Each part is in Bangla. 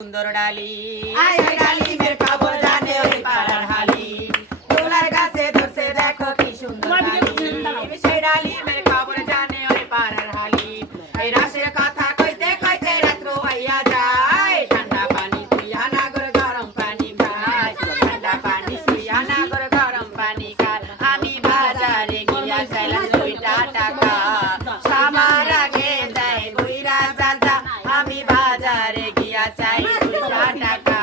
সুন্দর ডালি আয় ডালি মের খবর জানে ওই পাড়ার হালি দোলার গাছে ধরছে দেখো কি সুন্দর ডালি সেই ডালি মের খবর জানে ওই পাড়ার হালি এই রাশের কথা কইতে কইতে রাত্র হইয়া যায় ঠান্ডা পানি তুইয়া না করে গরম পানি খায় ঠান্ডা পানি তুইয়া না করে গরম পানি খায় আমি বাজারে গিয়া চাইলাম 2টা টাকা সামার আগে যাই বুইরা চাচা আমি বাজারে গিয়া চাই 2টা টাকা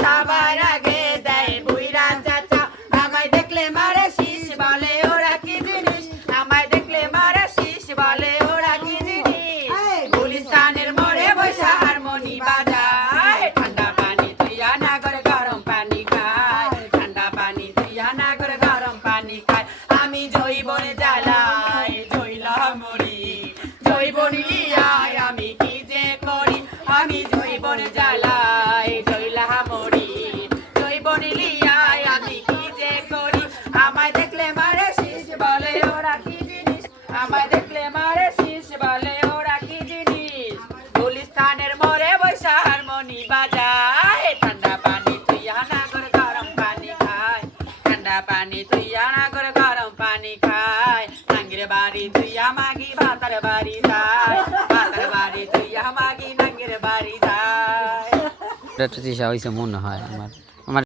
সবার আগে দেয় বুইরা চাচা আমায় দেখলে মারে শীষ বলে ওরা কি জিনিস আমায় দেখলে মারে শীষ বলে ওরা কি জিনিস গুলিস্তানের মোড়ে বসে হারমোনি বাজায় ঠান্ডা পানি তুইয়া না করে গরম পানি খায় ঠান্ডা পানি তুইয়া না করে গরম পানি খায় আমি জৈবনে জ্বালাই জইলা মরি জৈবনি লিয়ায় আমি কি যে করি আমি জৈবনে জ্বালাই জইলা মরি জৈবনি লিয়ায় আমি কি যে করি আমায় দেখলে মারে শীষ বলে ওরা কি জিনিস আমায় দেখলে মারে শীষ বলে ওরা কি জিনিস গুলিস্তানের মোড়ে বসে হারমোনি বাজায় ঠান্ডা পানি তুইয়া না করে গরম পানি খায় ঠান্ডা পানি তুইয়া না করে গরম পানি খায় নাঙ্গির বাড়ি তুইয়া মাগি ভাতার বাড়ি যায় ভাতার বাড়ি তুইয়া মাগি নাঙ্গির বাড়ি যায় এটা তৃষা হয়েছে মনে হয় আমার।